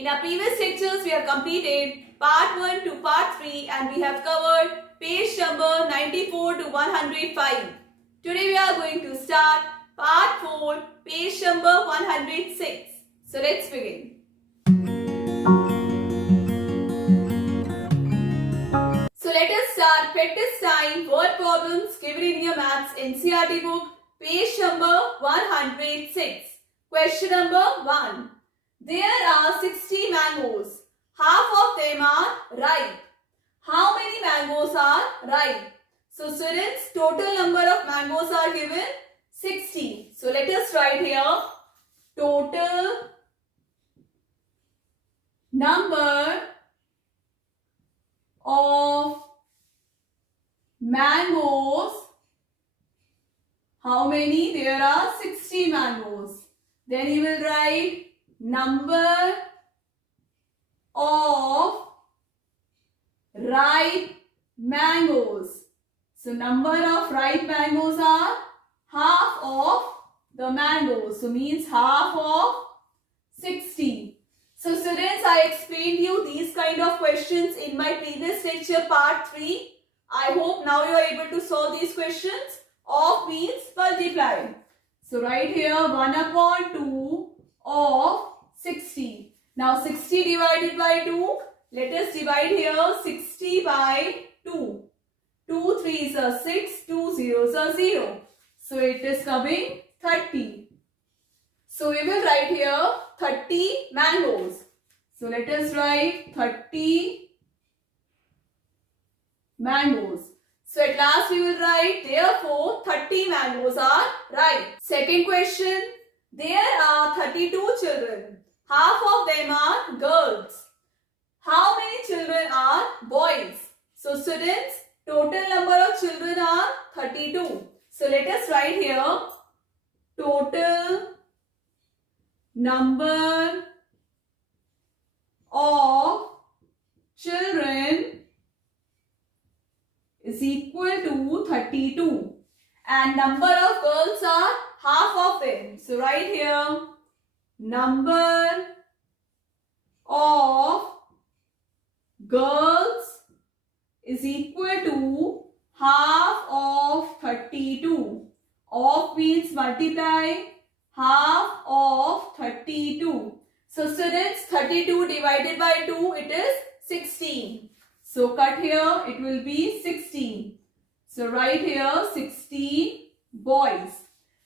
In our previous lectures, we have completed part 1 to part 3 and we have covered page number 94 to 105. Today we are going to start part 4, page number 106. So let's begin. So let us start practice time word problems given in your maths NCERT book, page number 106. Question number 1. There are 60 mangoes. Half of them are ripe. How many mangoes are ripe? So students, total number of mangoes are given 60. So let us write here total number of mangoes. How many? There are 60 mangoes. Then you will write number of ripe mangoes. So number of ripe mangoes are half of the mangoes. So means half of 60. So students, I explained you these kind of questions in my previous lecture part 3. I hope now you are able to solve these questions. Of means multiply. So write here 1 upon 2 of 60. Now 60 divided by 2. Let us divide here 60 by 2. 2 3s are 6, 2 zeros are 0. So it is coming 30. So we will write here 30 mangoes. So let us write 30 mangoes. So at last we will write therefore 30 mangoes are ripe. Second question. There are 32 children. Half of them are girls. How many children are boys? So students, total number of children are 32. So let us write here total number of children is equal to 32. And number of girls are half of them. So write here number of girls is equal to half of 32. Of means multiply half of 32. So students, 32 divided by 2 it is 16. So cut here it will be 16. So write here 16 boys.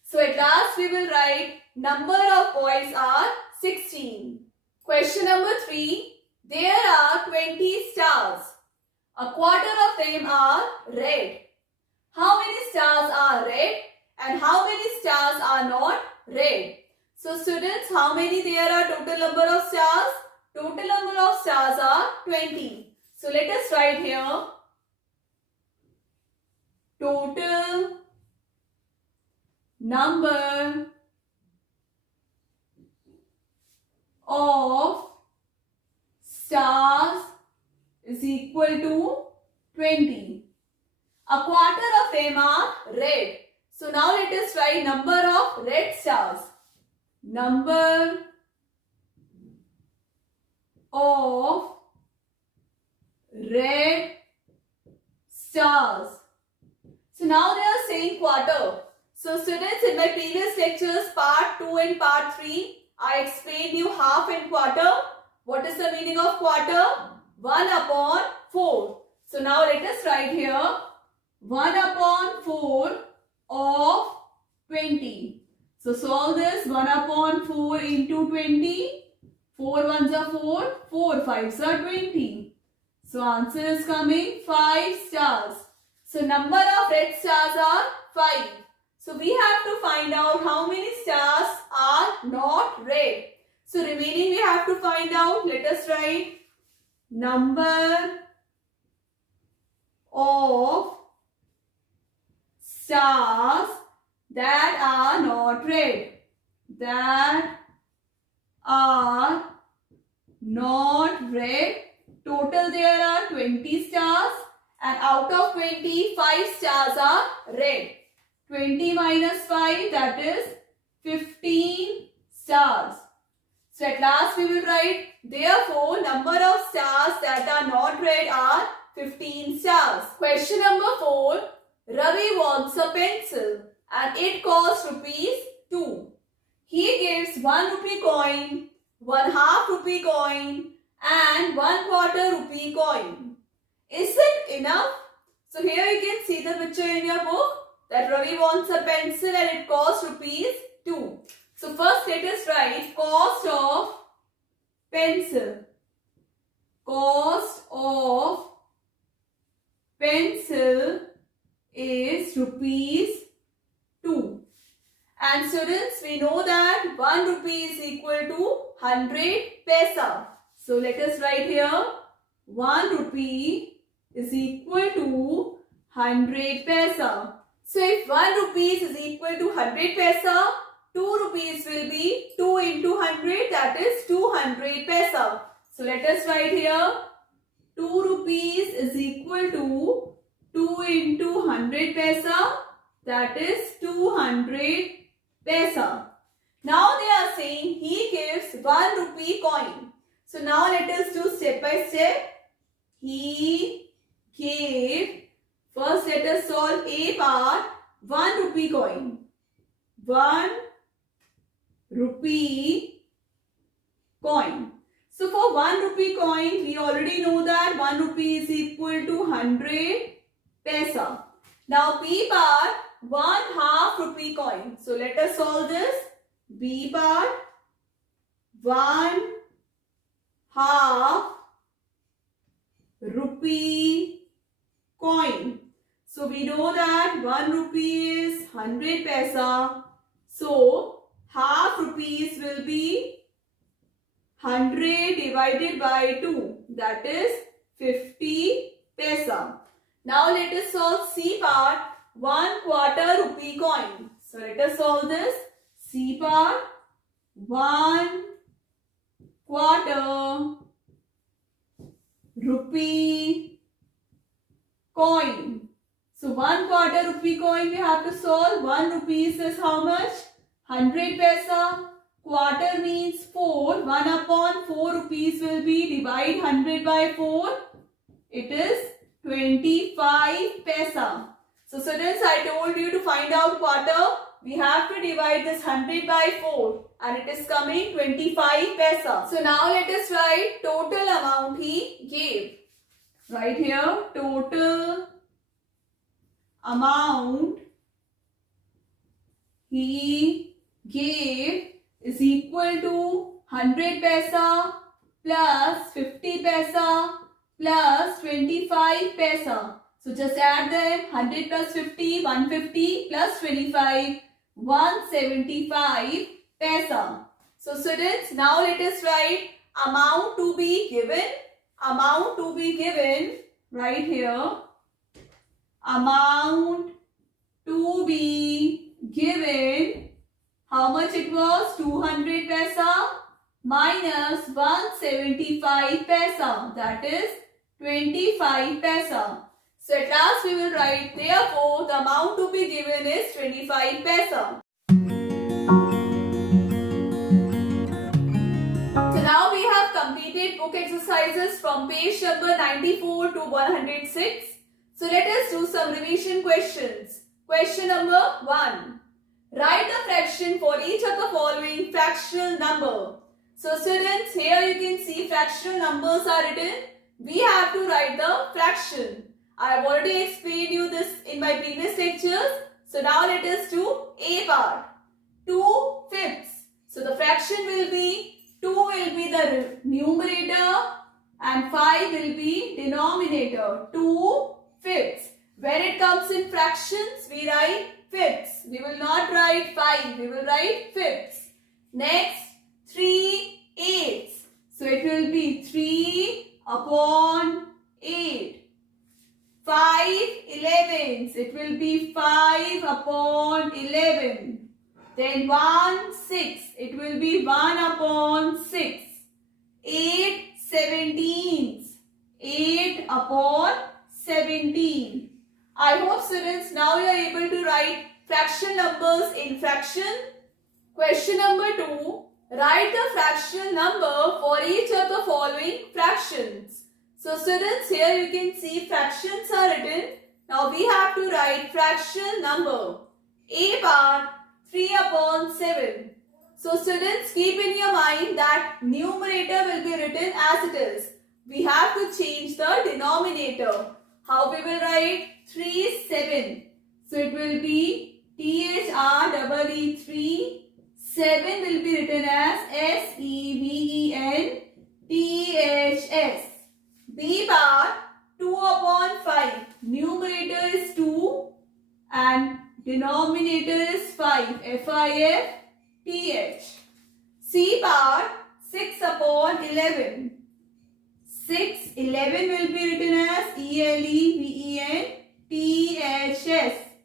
So at last we will write number of boys are 16. Question number 3. There are 20 stars. A quarter of them are red. How many stars are red and how many stars are not red? So students, how many there are total number of stars? Total number of stars are 20. So let us write here total number of stars is equal to 20. A quarter of them are red. So now let us write number of red stars. Number of red stars. So now they are saying quarter. So students, in my previous lectures part 2 and part 3, I explained you half and quarter. What is the meaning of quarter? 1 upon 4. So now let us write here 1 upon 4 of 20. So solve this 1 upon 4 into 20. 4 ones are 4, 4 5s are 20. So answer is coming 5 stars. So number of red stars are 5. So we have to find out how many stars are not red. So remaining we have to find out. Let us write number of stars that are not red. That are not red. Total there are 20 stars and out of 20, 5 stars are red. 20 minus 5, that is 15 stars. So at last we will write, therefore number of stars that are not red are 15 stars. Question number 4. Ravi wants a pencil and it costs rupees 2. He gives 1 rupee coin, 1/2 rupee coin and 1/4 rupee coin. Is it enough? So here you can see the picture in your book that Ravi wants a pencil and it costs rupees 2. So first let us write cost of pencil. Cost of pencil is rupees 2. And students, we know that 1 rupee is equal to 100 paisa. So let us write here 1 rupee is equal to 100 paisa. So if 1 rupees is equal to 100 paisa, 2 rupees will be 2 into 100, that is 200 paisa. So let us write here 2 rupees is equal to 2 into 100 paisa, that is 200 paisa. Now they are saying he gives 1 rupee coin. So now let us do step by step. He gave, first let us solve A part, 1 rupee coin. 1 rupee coin. So for 1 rupee coin, we already know that 1 rupee is equal to 100 paisa. Now B part, 1/2 rupee coin. So let us solve this. B part, 1/2 rupee coin. So we know that 1 rupee is 100 paisa. So half rupees will be 100 divided by 2. That is 50 paisa. Now let us solve C part, 1/4 rupee coin. So let us solve this. C part, 1/4 rupee coin. So 1/4 rupee coin we have to solve. 1 rupees is how much? 100 paisa. Quarter means 4. 1/4 rupees will be divide 100 by 4. It is 25 paisa. So students, I told you to find out quarter. We have to divide this 100 by 4 and it is coming 25 paisa. So now let us write total amount he gave. Right here, total amount he gave is equal to 100 paisa plus 50 paisa plus 25 paisa. So just add them. 100 plus 50, 150 plus 25, 175 paisa. So students, now let us write amount to be given. Amount to be given right here. Amount to be given. How much it was? 200 paisa minus 175 paisa. That is 25 paisa. So at last we will write, therefore the amount to be given is 25 paisa. So now we have completed book exercises from page number 94 to 106. So let us do some revision questions. Question number 1. Write a fraction for each of the following fractional number. So students, here you can see fractional numbers are written. We have to write the fraction. I have already explained you this in my previous lectures. So now let us do A part. 2/5. So the fraction will be 2 will be the numerator and 5 will be denominator. 2/5. When it comes in fractions, we write fifths. We will not write 5. We will write fifths. Next, 3/8. So it will be 3/8. 5/11. It will be 5/11. Then 1/6. It will be 1/6. 8/17. 8/17. I hope students now you are able to write fraction numbers in fraction. Question number 2. Write the fractional number for each of the following fractions. So students, here you can see fractions are written. Now we have to write fractional number. A bar 3 upon 7. So students, keep in your mind that numerator will be written as it is. We have to change the denominator. How we will write? 3 7. So it will be THREE 3. 7 will be written as SEVENTHS. B bar 2 upon 5. Numerator is 2 and denominator is 5. FIFTH. C bar 6 upon 11. 6, 11 will be written as ELEVENTHS.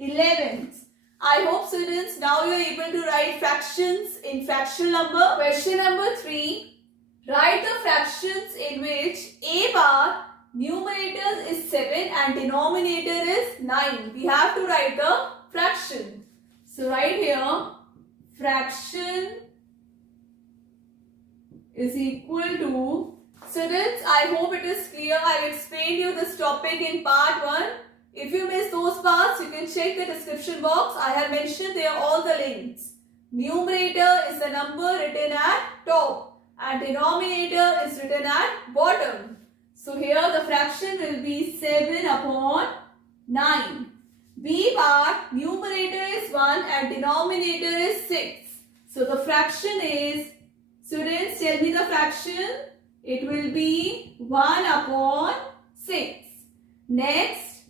11th. I hope students now you are able to write fractions in fractional number. Question number 3. Write the fractions in which A bar numerator is 7 and denominator is 9. We have to write the fraction. So write here fraction is equal to. Students, I hope it is clear. I have explained you this topic in part 1. If you missed those parts, you can check the description box. I have mentioned there all the links. Numerator is the number written at top and denominator is written at bottom. So here the fraction will be 7 upon 9. B bar numerator is 1 and denominator is 6. So the fraction is, students, tell me the fraction. It will be 1 upon 6. Next,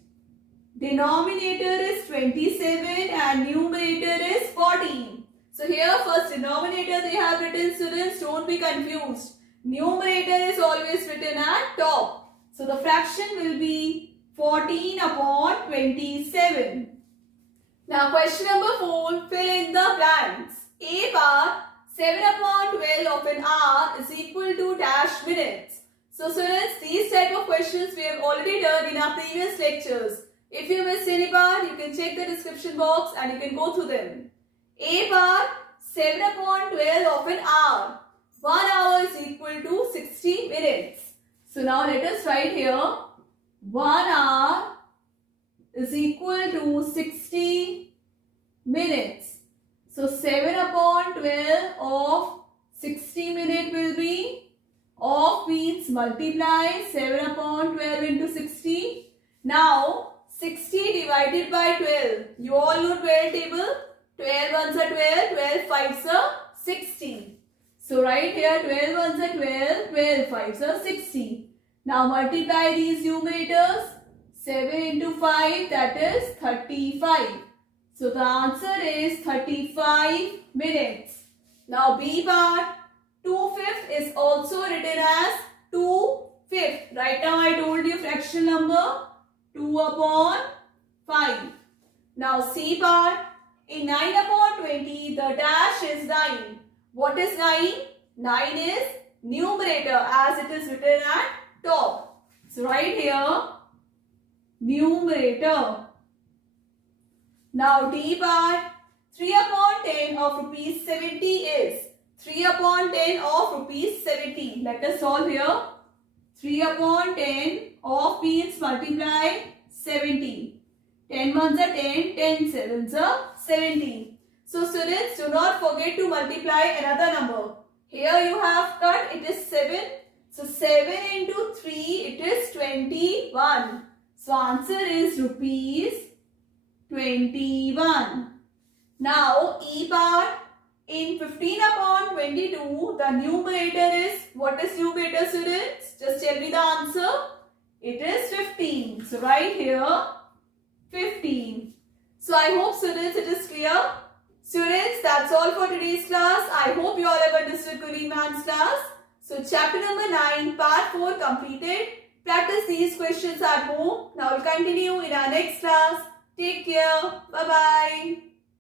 denominator is 27 and numerator is 14. So here first denominator they have written, students, don't be confused. Numerator is always written at top. So the fraction will be 14 upon 27. Now question number 4, fill in the blanks. A bar 7 upon 12 of an hour is equal to dash minutes. So students, these type of questions we have already done in our previous lectures. If you missed any part, you can check the description box and you can go through them. A bar 7 upon 12 of an hour. 1 hour is equal to 60 minutes. So now let us write here 1 hour is equal to 60 minutes. So 7 upon 12 of 60 minute will be, of means multiply 7 upon 12 into 60. Now 60 divided by 12. You all know 12 table. 12 ones are 12, 12 fives are 60. So write here 12 ones are 12, 12 fives are 60. Now multiply these numerators. 7 into 5, that is 35. So the answer is 35 minutes. Now B bar 2/5 is also written as 2/5. Right now I told you fraction number 2 upon 5. Now C bar, in 9 upon 20, the dash is 9. What is 9? 9 is numerator as it is written at top. So write here numerator. Now D bar, 3 upon 10 of rupees 70 is 3 upon 10 of rupees 70. Let us solve here. 3 upon 10 of means multiply 70. 10 ones are 10, 10 sevens are 70. So students, do not forget to multiply another number. Here you have cut, it is 7. So 7 into 3, it is 21. So answer is rupees 21. Now E bar, in 15 upon 22, the numerator is, what is numerator students? Just tell me the answer. It is 15. So write here 15. So I hope students it is clear. Students, that's all for today's class. I hope you all have understood Gureen Ma'am's class. So chapter number 9, part 4 completed. Practice these questions at home. Now we'll continue in our next class. Take care. Bye-bye.